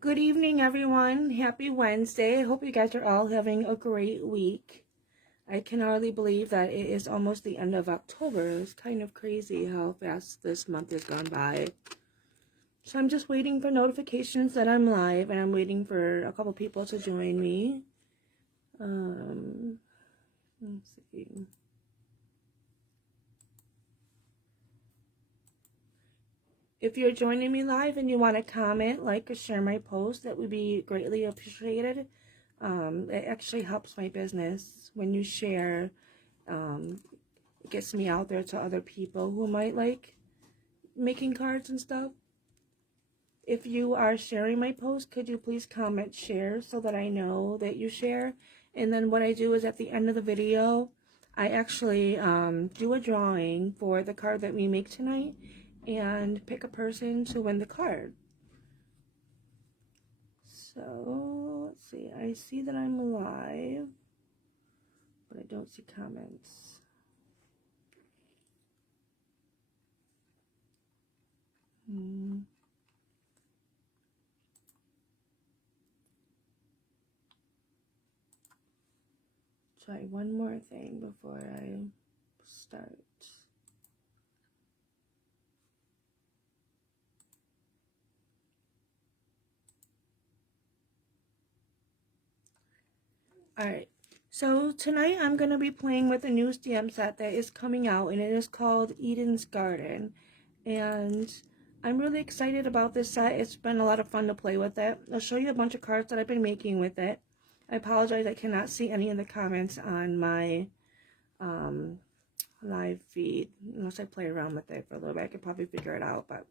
Good evening, everyone. Happy Wednesday. I hope you guys are all having a great week. I can hardly believe that it is almost the end of October. It's kind of crazy how fast this month has gone by. So I'm just waiting for notifications that I'm live, and I'm waiting for a couple people to join me. Let's see. If you're joining me live and you want to comment, like, or share my post, that would be greatly appreciated. It actually helps my business when you share. It gets me out there to other people who might like making cards and stuff. If you are sharing my post, could you please comment share so that I know that you share? And then what I do is at the end of the video, I actually do a drawing for the card that we make tonight and pick a person to win the card. So let's see, I see that I'm live, but I don't see comments. Try one more thing before I start. Alright, so tonight I'm going to be playing with a new stamp set that is coming out, and it is called Eden's Garden. And I'm really excited about this set. It's been a lot of fun to play with it. I'll show you a bunch of cards that I've been making with it. I apologize, I cannot see any of the comments on my live feed. Unless I play around with it for a little bit, I could probably figure it out. But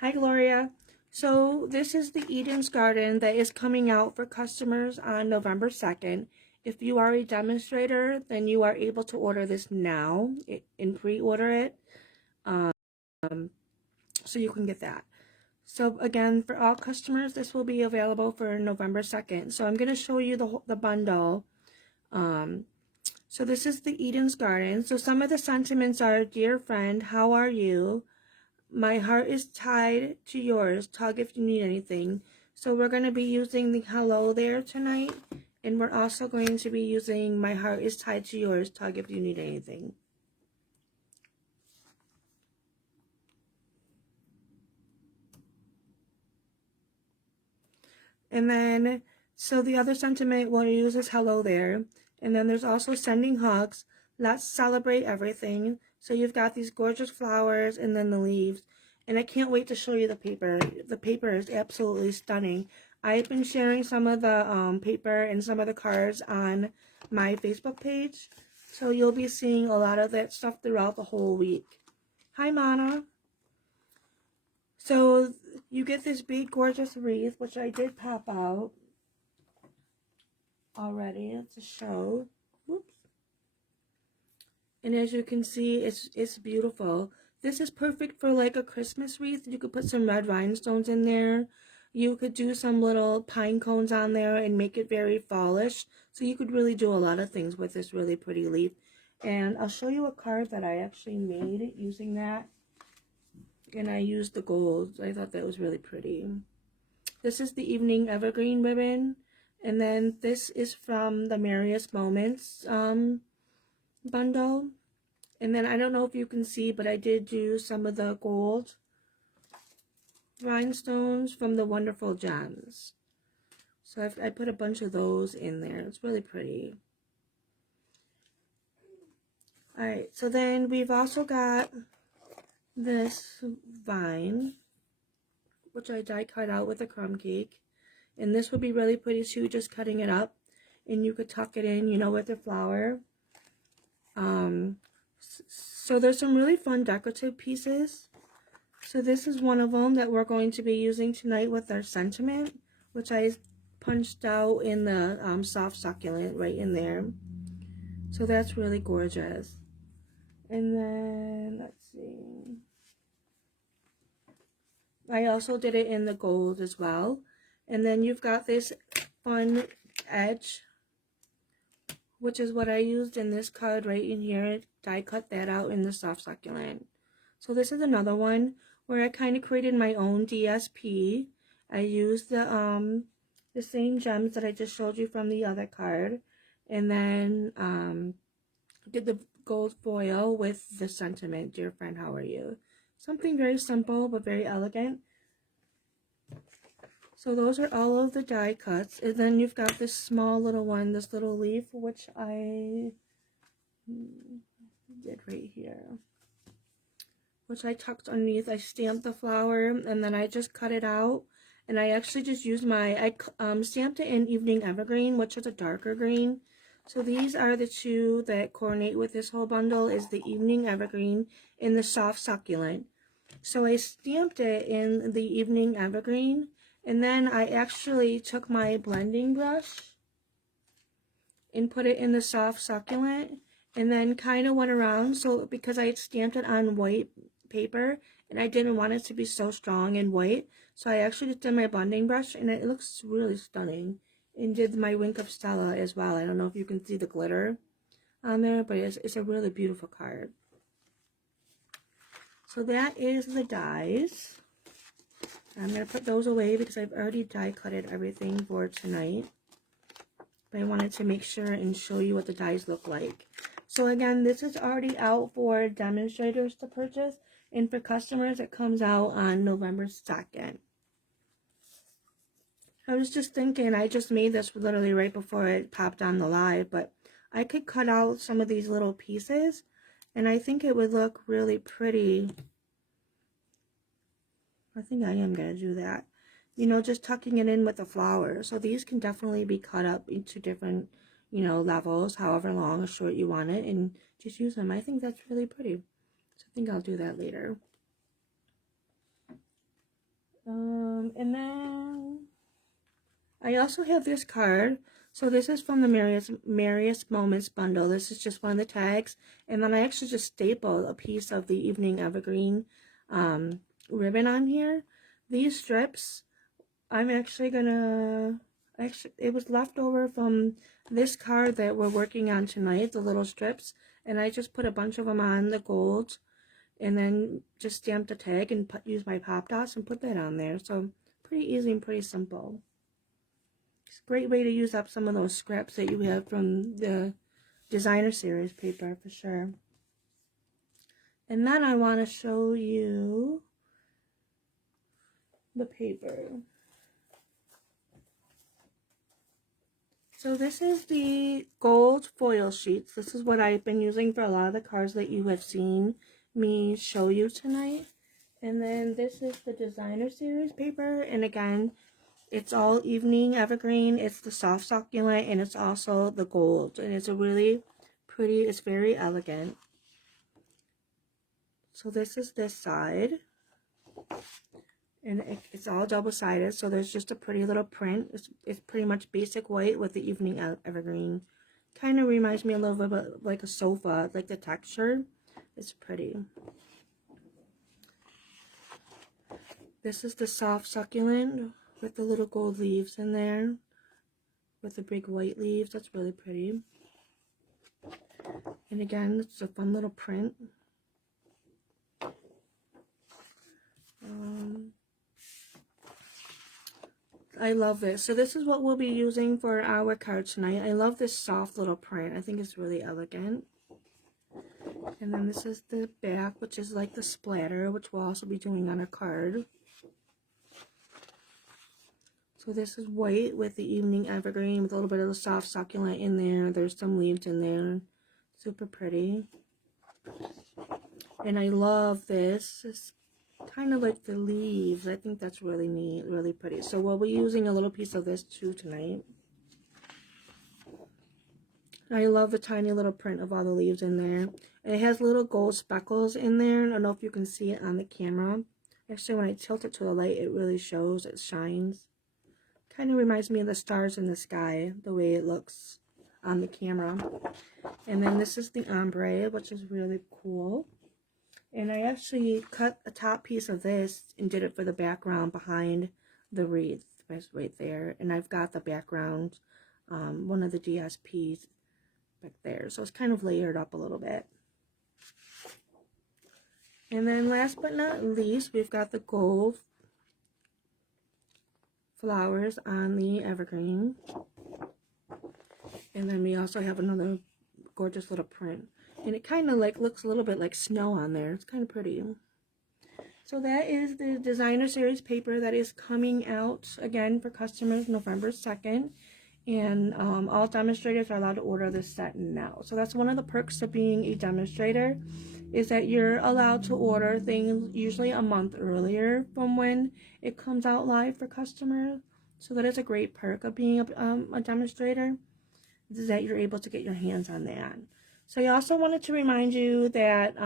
hi, Gloria. So this is the Eden's Garden that is coming out for customers on November 2nd. If you are a demonstrator, then you are able to order this now and pre-order it, so you can get that. So again, for all customers, this will be available for November 2nd. So I'm going to show you the bundle. So this is the Eden's Garden. So some of the sentiments are, dear friend, how are you? My heart is tied to yours. Tug if you need anything. So we're going to be using the hello there tonight. And we're also going to be using my heart is tied to yours. Tug if you need anything. And then, so the other sentiment we'll use is hello there. And then there's also sending hugs. Let's celebrate everything. So you've got these gorgeous flowers and then the leaves. And I can't wait to show you the paper. The paper is absolutely stunning. I've been sharing some of the paper and some of the cards on my Facebook page. So you'll be seeing a lot of that stuff throughout the whole week. Hi, Mana. So you get this big gorgeous wreath, which I did pop out already. It's a show. Whoops. And as you can see, it's beautiful. This is perfect for like a Christmas wreath. You could put some red rhinestones in there. You could do some little pine cones on there and make it very fallish. So you could really do a lot of things with this really pretty leaf. And I'll show you a card that I actually made using that. And I used the gold. I thought that was really pretty. This is the Evening Evergreen ribbon. And then this is from the Merriest Moments bundle. And then I don't know if you can see, but I did do some of the gold rhinestones from the Wonderful Gems. So I put a bunch of those in there. It's really pretty. Alright, so then we've also got this vine, which I die cut out with a crumb cake. And this would be really pretty too, just cutting it up. And you could tuck it in, you know, with the flower. So there's some really fun decorative pieces. So this is one of them that we're going to be using tonight with our sentiment, which I punched out in the soft succulent right in there. So that's really gorgeous. And then, let's see. I also did it in the gold as well. And then you've got this fun edge, which is what I used in this card right in here. Die cut that out in the soft succulent. So this is another one where I kind of created my own DSP. I used the same gems that I just showed you from the other card, and then did the gold foil with the sentiment, "Dear friend, how are you?" Something very simple but very elegant. So those are all of the die cuts, and then you've got this small little one, this little leaf, which I did right here, which I tucked underneath. I stamped the flower, and then I just cut it out, and I actually just used I stamped it in Evening Evergreen, which is a darker green. So these are the two that coordinate with this whole bundle, is the Evening Evergreen and the Soft Succulent. So I stamped it in the Evening Evergreen, and then I actually took my blending brush and put it in the Soft Succulent, and then kind of went around. So because I had stamped it on white paper, and I didn't want it to be so strong and white, so I actually just did my blending brush, and it looks really stunning. And did my Wink of Stella as well. I don't know if you can see the glitter on there, but it's a really beautiful card. So that is the dies. I'm going to put those away because I've already die cutted everything for tonight. But I wanted to make sure and show you what the dies look like. So again, this is already out for demonstrators to purchase. And for customers, it comes out on November 2nd. I was just thinking, I just made this literally right before it popped on the live, but I could cut out some of these little pieces, and I think it would look really pretty. I think I am going to do that. You know, just tucking it in with the flower. So these can definitely be cut up into different, you know, levels, however long or short you want it, and just use them. I think that's really pretty. So I think I'll do that later. And then I also have this card. So this is from the Merriest Moments bundle. This is just one of the tags. And then I actually just stapled a piece of the Evening Evergreen ribbon on here. These strips, I'm actually gonna, it was left over from this card that we're working on tonight, the little strips. And I just put a bunch of them on the gold. And then just stamped a tag and use my pop dots and put that on there. So pretty easy and pretty simple. It's a great way to use up some of those scraps that you have from the designer series paper for sure. And then I want to show you the paper. So this is the gold foil sheets. This is what I've been using for a lot of the cards that you have seen me show you tonight. And then this is the designer series paper, and again, it's all Evening Evergreen, it's the Soft Succulent, and it's also the gold, and it's a really pretty, it's very elegant. So this is this side, and it's all double-sided, so there's just a pretty little print. It's pretty much basic white with the Evening Evergreen. Kind of reminds me a little bit like a sofa, like the texture. It's pretty. This is the Soft Succulent with the little gold leaves in there with the big white leaves. That's really pretty. And again, it's a fun little print. I love this. So this is what we'll be using for our card tonight. I love this soft little print. I think it's really elegant. And then this is the back, which is like the splatter, which we'll also be doing on a card. So this is white with the Evening Evergreen with a little bit of the Soft Succulent in there. There's some leaves in there. Super pretty. And I love this. It's kind of like the leaves. I think that's really neat, really pretty. So we'll be using a little piece of this too tonight. I love the tiny little print of all the leaves in there. And it has little gold speckles in there. I don't know if you can see it on the camera. Actually, when I tilt it to the light, it really shows. It shines. Kind of reminds me of the stars in the sky, the way it looks on the camera. And then this is the ombre, which is really cool. And I actually cut a top piece of this and did it for the background behind the wreath right there. And I've got the background, one of the DSPs back there. So it's kind of layered up a little bit. And then last but not least, we've got the gold flowers on the evergreen. And then we also have another gorgeous little print. And it kind of like looks a little bit like snow on there. It's kind of pretty. So that is the designer series paper that is coming out again for customers November 2nd. And all demonstrators are allowed to order this set now. So that's one of the perks of being a demonstrator, is that you're allowed to order things usually a month earlier from when it comes out live for customers. So that is a great perk of being a demonstrator, is that you're able to get your hands on that. So I also wanted to remind you that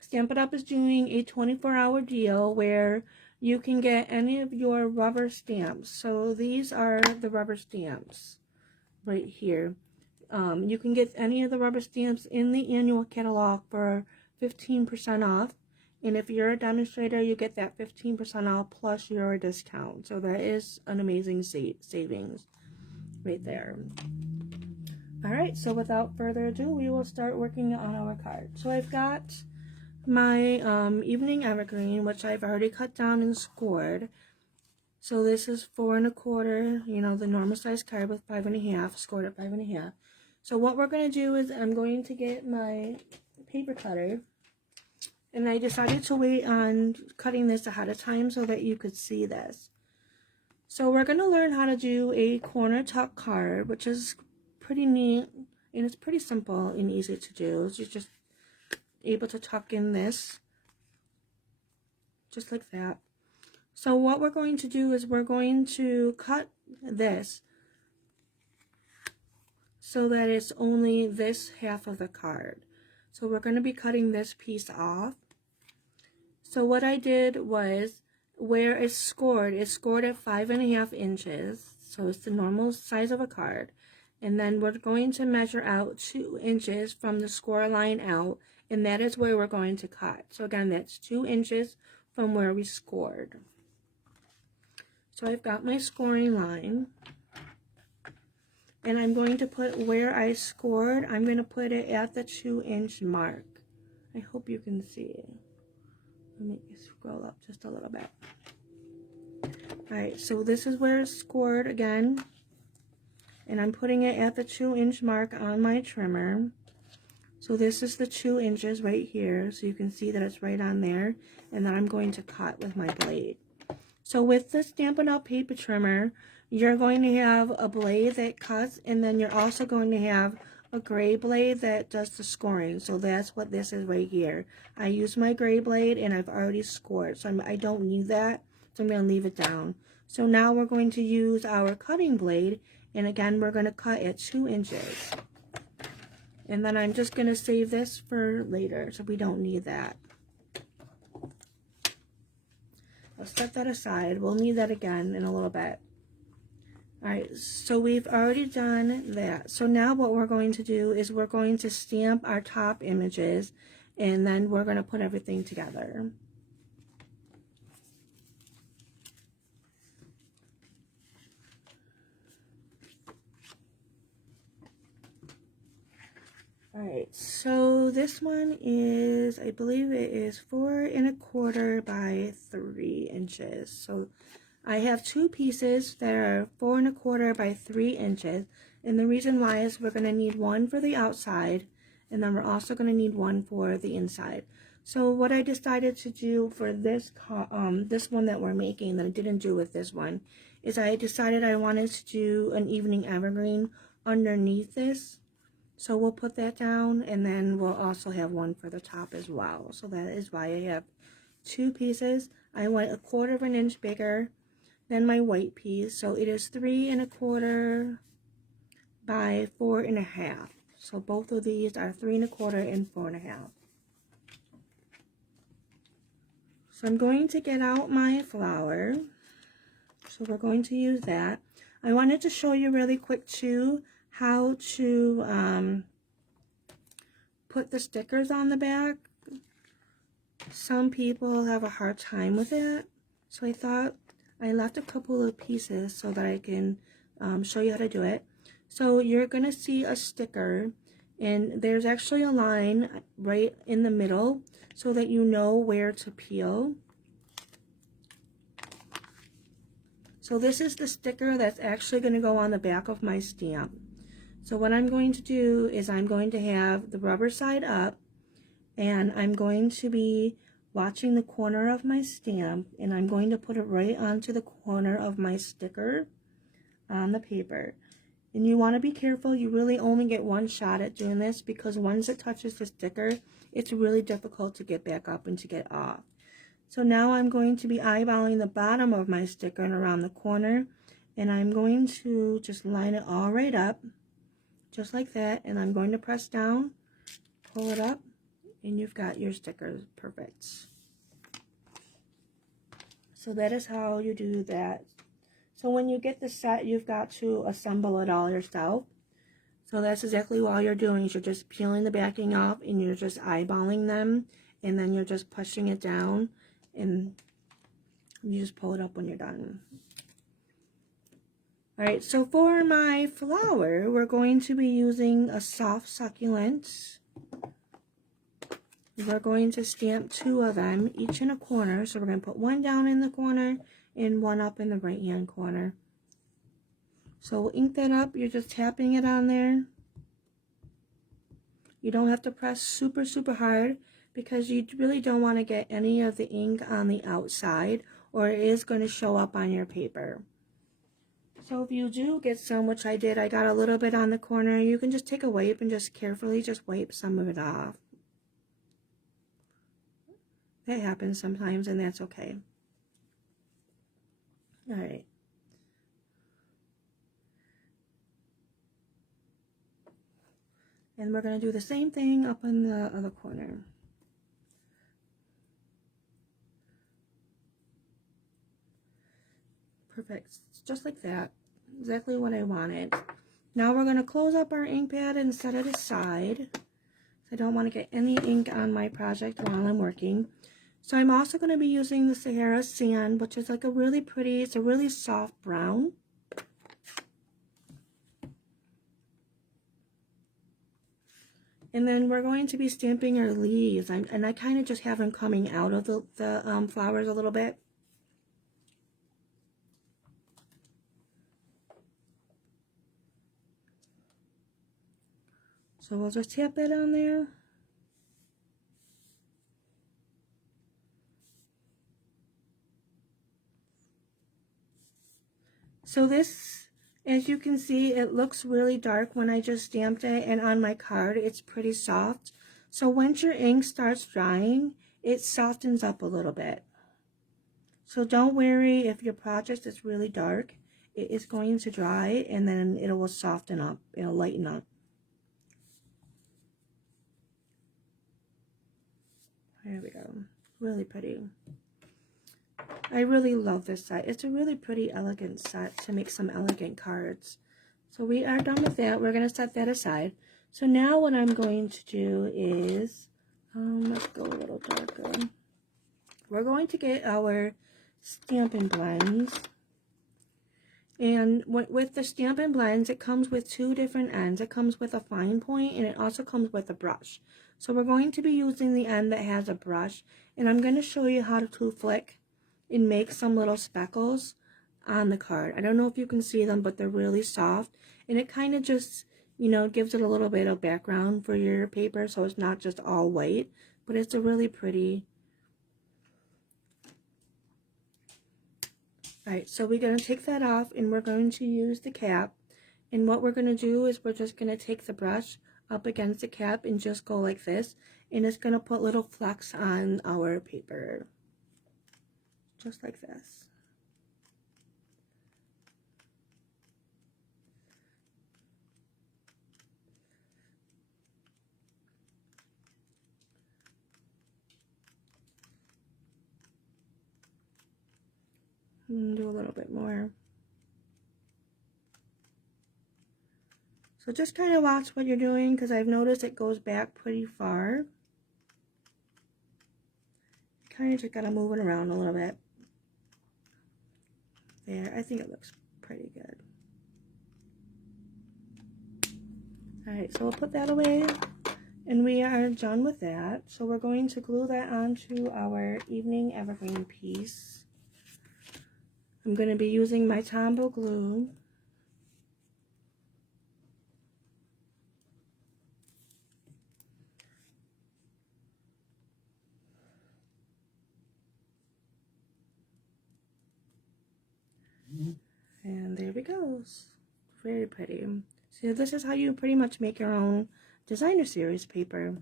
Stampin' Up! Is doing a 24-hour deal where you can get any of your rubber stamps. So these are the rubber stamps right here. You can get any of the rubber stamps in the annual catalog for 15% off. And if you're a demonstrator, you get that 15% off plus your discount. So that is an amazing savings right there. Alright, so without further ado, we will start working on our card. So I've got my evening evergreen, which I've already cut down and scored. So this is 4 1/4, you know, the normal size card with 5 1/2, scored at 5 1/2. So what we're going to do is I'm going to get my paper cutter, and I decided to wait on cutting this ahead of time so that you could see this. So we're going to learn how to do a corner tuck card, which is pretty neat, and it's pretty simple and easy to do. So you're just able to tuck in this just like that. So what we're going to do is we're going to cut this so that it's only this half of the card. So we're going to be cutting this piece off. So what I did was, where it's scored at 5 1/2 inches. So it's the normal size of a card. And then we're going to measure out 2 inches from the score line out, and that is where we're going to cut. So again, that's 2 inches from where we scored. So I've got my scoring line, and I'm going to put where I scored, I'm going to put it at the 2-inch mark. I hope you can see it. Let me scroll up just a little bit. Alright, so this is where it's scored again, and I'm putting it at the 2-inch mark on my trimmer. So this is the 2 inches right here, so you can see that it's right on there, and then I'm going to cut with my blade. So with the Stampin' Up! Paper trimmer, you're going to have a blade that cuts, and then you're also going to have a gray blade that does the scoring. So that's what this is right here. I use my gray blade, and I've already scored, so I don't need that, so I'm going to leave it down. So now we're going to use our cutting blade, and again, we're going to cut at 2 inches. And then I'm just going to save this for later, so we don't need that. I'll set that aside. We'll need that again in a little bit. Alright, so we've already done that. So now what we're going to do is we're going to stamp our top images, and then we're going to put everything together. Alright, so this one is, I believe it is 4 1/4 by 3 inches. So I have 2 pieces that are 4 1/4 by 3 inches. And the reason why is we're going to need one for the outside, and then we're also going to need one for the inside. So what I decided to do for this one that we're making, that I didn't do with this one, is I decided I wanted to do an evening evergreen underneath this. So we'll put that down, and then we'll also have one for the top as well. So that is why I have 2 pieces. I went 1/4 inch bigger than my white piece. So it is 3 1/4 by 4 1/2. So both of these are 3 1/4 and 4 1/2. So I'm going to get out my flower. So we're going to use that. I wanted to show you really quick too how to put the stickers on the back. Some people have a hard time with it, so I thought I left a couple of pieces so that I can show you how to do it. So you're gonna see a sticker, and there's actually a line right in the middle so that you know where to peel. So this is the sticker that's actually going to go on the back of my stamp. So what I'm going to do is I'm going to have the rubber side up, and I'm going to be watching the corner of my stamp, and I'm going to put it right onto the corner of my sticker on the paper. And you want to be careful. You really only get one shot at doing this, because once it touches the sticker, it's really difficult to get back up and to get off. So now I'm going to be eyeballing the bottom of my sticker and around the corner, and I'm going to just line it all right up, just like that, and I'm going to press down, pull it up, and you've got your stickers. Perfect. So that is how you do that. So when you get the set, you've got to assemble it all yourself. So that's exactly what you're doing, is you're just peeling the backing off, and you're just eyeballing them, and then you're just pushing it down, and you just pull it up when you're done. Alright, so for my flower, we're going to be using a soft succulent. We're going to stamp 2 of them, each in a corner. So we're going to put one down in the corner and one up in the right hand corner. So we'll ink that up. You're just tapping it on there. You don't have to press super hard, because you really don't want to get any of the ink on the outside, or it is going to show up on your paper. So if you do get some, which I did, I got a little bit on the corner, you can just take a wipe and just carefully just wipe some of it off. That happens sometimes, and that's okay. Alright. And we're going to do the same thing up in the other corner. Perfect. Just like that. Exactly what I wanted. Now we're going to close up our ink pad and set it aside. I don't want to get any ink on my project while I'm working. So I'm also going to be using the Sahara Sand, which is like a really pretty, it's a really soft brown. And then we're going to be stamping our leaves, and I kind of just have them coming out of the flowers a little bit. So we'll just tap that on there. So this, as you can see, it looks really dark when I just stamped it, and on my card it's pretty soft. So once your ink starts drying, it softens up a little bit. So don't worry if your project is really dark. It is going to dry, and then it will soften up, it'll lighten up. There we go. Really pretty. I really love this set. It's a really pretty, elegant set to make some elegant cards. So we are done with that. We're going to set that aside. So now what I'm going to do is, let's go a little darker. We're going to get our Stampin' Blends. And with the Stampin' Blends, it comes with 2 different ends. It comes with a fine point, and it also comes with a brush. So we're going to be using the end that has a brush, and I'm going to show you how to flick and make some little speckles on the card. I don't know if you can see them, but they're really soft, and it kind of just, you know, gives it a little bit of background for your paper, so it's not just all white, but it's a really pretty. Alright, so we're going to take that off, and we're going to use the cap, and what we're going to do is we're just going to take the brush up against the cap and just go like this, and it's going to put little flecks on our paper, just like this. And do a little bit more. So just kind of watch what you're doing, because I've noticed it goes back pretty far. Kind of just got to move it around a little bit. There, I think it looks pretty good. Alright, so we'll put that away, and we are done with that. So we're going to glue that onto our evening evergreen piece. I'm going to be using my Tombow glue. And there we go. Very pretty. So this is how you pretty much make your own designer series paper.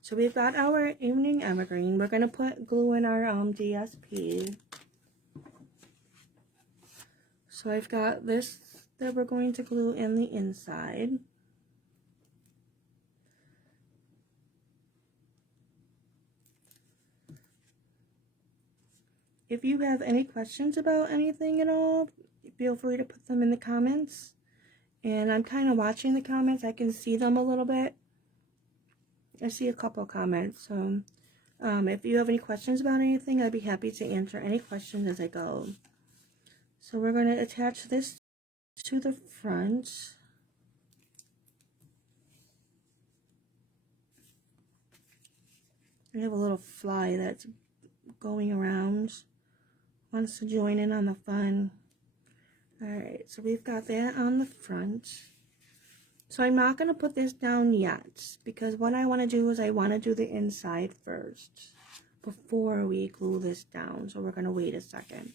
So we've got our evening evergreen. We're going to put glue in our DSP. So I've got this that we're going to glue in the inside. If you have any questions about anything at all, feel free to put them in the comments. And I'm kind of watching the comments. I can see them a little bit. I see a couple comments. So if you have any questions about anything, I'd be happy to answer any questions as I go. So we're going to attach this to the front. We have a little fly that's going around. Wants to join in on the fun. Alright, so we've got that on the front. So I'm not going to put this down yet, because what I want to do is I want to do the inside first before we glue this down. So we're going to wait a second.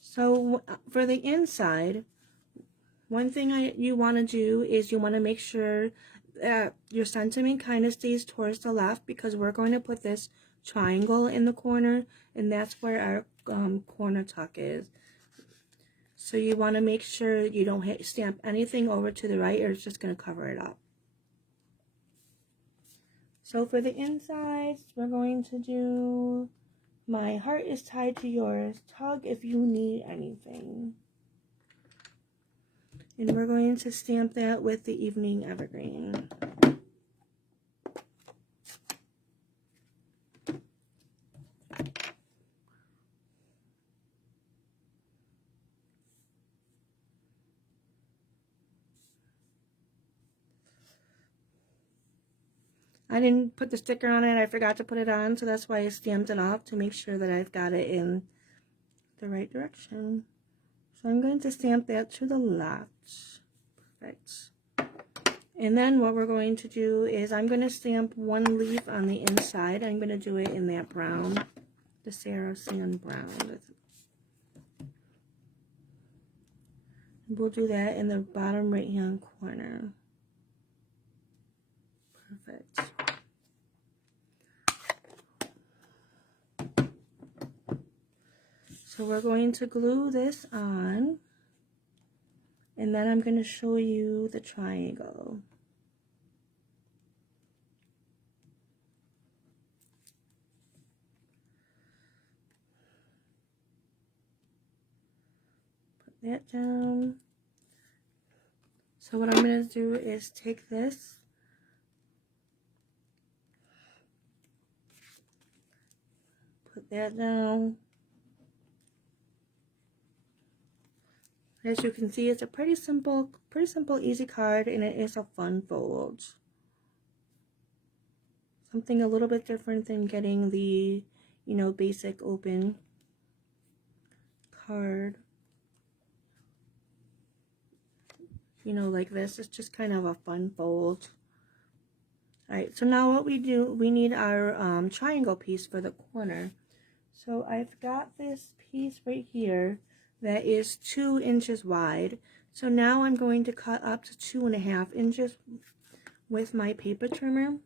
So for the inside, one thing you want to do is you want to make sure that your sentiment kind of stays towards the left, because we're going to put this triangle in the corner, and that's where our corner tuck is. So you want to make sure you don't stamp anything over to the right, or it's just going to cover it up. So for the insides, we're going to do my heart is tied to yours. Tug if you need anything. And we're going to stamp that with the evening evergreen. I didn't put the sticker on it. I forgot to put it on, so that's why I stamped it off to make sure that I've got it in the right direction. So I'm going to stamp that to the left. Perfect. And then what we're going to do is I'm going to stamp one leaf on the inside. I'm going to do it in that brown, the Sarah Sand brown. We'll do that in the bottom right hand corner. Perfect. So we're going to glue this on, and then I'm going to show you the triangle. Put that down. So what I'm going to do is take this, put that down. As you can see, it's a pretty simple, easy card, and it is a fun fold. Something a little bit different than getting the, basic open card. Like this. It's just kind of a fun fold. Alright, so now what we do, we need our triangle piece for the corner. So I've got this piece right here that is 2 inches wide. So now I'm going to cut up to 2.5 inches with my paper trimmer.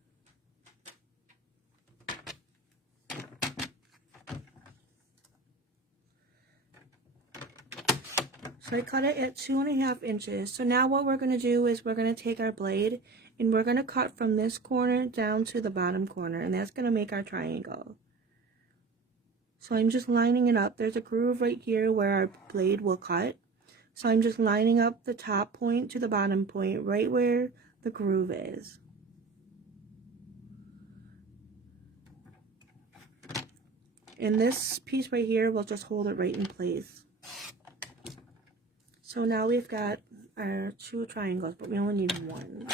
So I cut it at 2.5 inches. So now what we're going to do is we're going to take our blade and we're going to cut from this corner down to the bottom corner, and that's going to make our triangle. So I'm just lining it up. There's a groove right here where our blade will cut. So I'm just lining up the top point to the bottom point, right where the groove is. And this piece right here will just hold it right in place. So now we've got our 2 triangles, but we only need 1.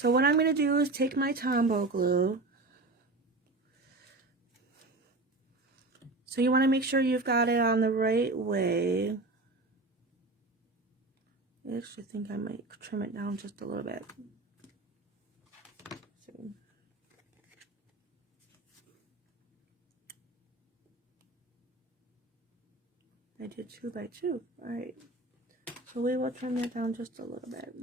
So what I'm going to do is take my Tombow glue. So you want to make sure you've got it on the right way. I actually think I might trim it down just a little bit. So. I did 2 by 2. Alright. So we will trim that down just a little bit.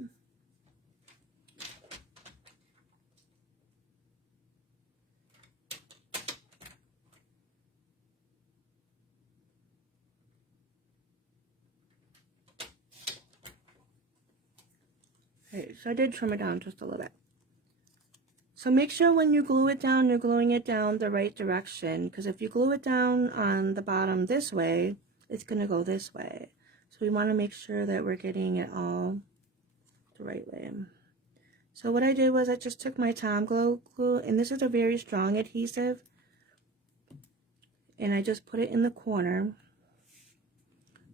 Okay, so I did trim it down just a little bit. So make sure when you glue it down, you're gluing it down the right direction. Because if you glue it down on the bottom this way, it's going to go this way. So we want to make sure that we're getting it all the right way. So what I did was I just took my Tombow glue, and this is a very strong adhesive. And I just put it in the corner.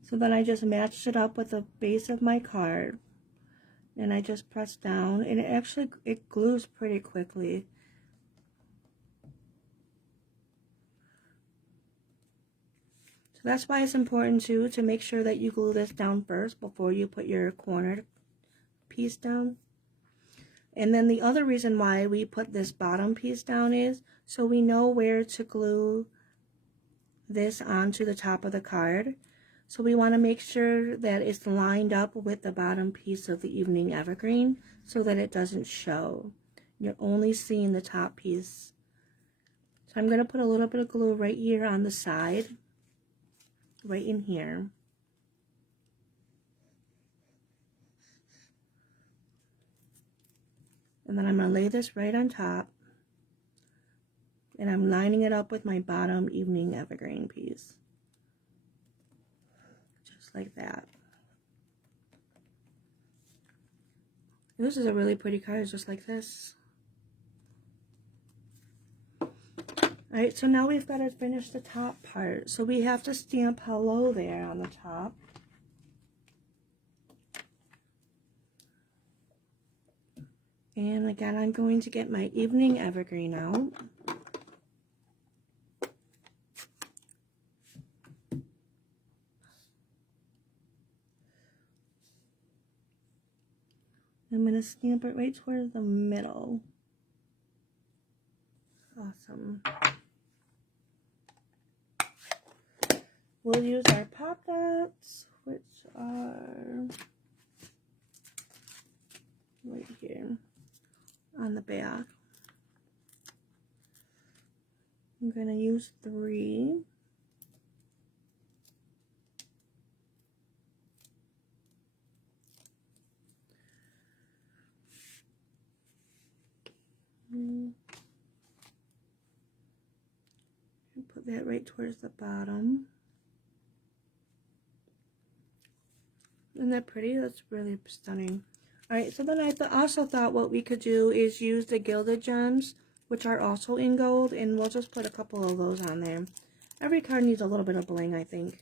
So then I just matched it up with the base of my card. And I just press down, and it glues pretty quickly. So that's why it's important too to make sure that you glue this down first before you put your corner piece down. And then the other reason why we put this bottom piece down is so we know where to glue this onto the top of the card. So we want to make sure that it's lined up with the bottom piece of the evening evergreen so that it doesn't show. You're only seeing the top piece. So I'm going to put a little bit of glue right here on the side, right in here. And then I'm going to lay this right on top. And I'm lining it up with my bottom evening evergreen piece. Like that. This is a really pretty card, just like this. Alright, so now we've got to finish the top part. So we have to stamp hello there on the top. And again, I'm going to get my evening evergreen out. I'm going to stamp it right towards the middle. Awesome. We'll use our pop dots, which are right here on the back. I'm going to use 3. And put that right towards the bottom. Isn't that pretty? That's really stunning. Alright, so then I also thought what we could do is use the gilded gems, which are also in gold, and we'll just put a couple of those on there. Every card needs a little bit of bling, I think.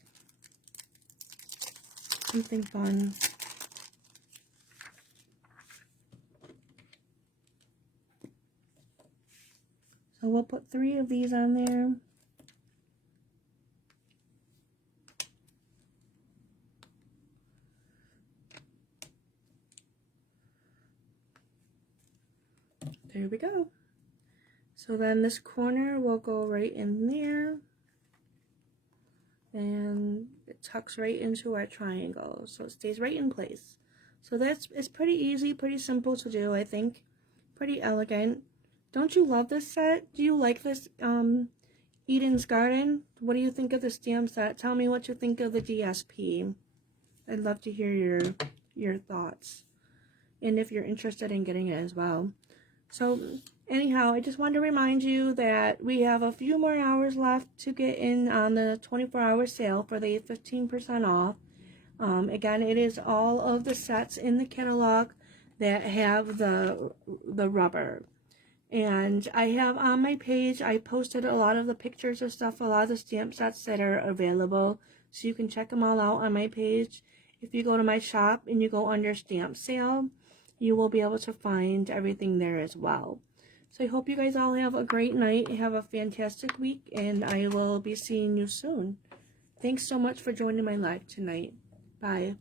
Something fun. So we'll put 3 of these on there. There we go. So then this corner will go right in there. And it tucks right into our triangle. So it stays right in place. So it's pretty easy, pretty simple to do, I think. Pretty elegant. Don't you love this set? Do you like this Eden's Garden? What do you think of the stamp set? Tell me what you think of the DSP. I'd love to hear your thoughts. And if you're interested in getting it as well. So anyhow, I just wanted to remind you that we have a few more hours left to get in on the 24-hour sale for the 15% off. Again, it is all of the sets in the catalog that have the rubber. And I have on my page, I posted a lot of the pictures of stuff, a lot of the stamp sets that are available. So you can check them all out on my page. If you go to my shop and you go under stamp sale, you will be able to find everything there as well. So I hope you guys all have a great night, have a fantastic week, and I will be seeing you soon. Thanks so much for joining my live tonight. Bye.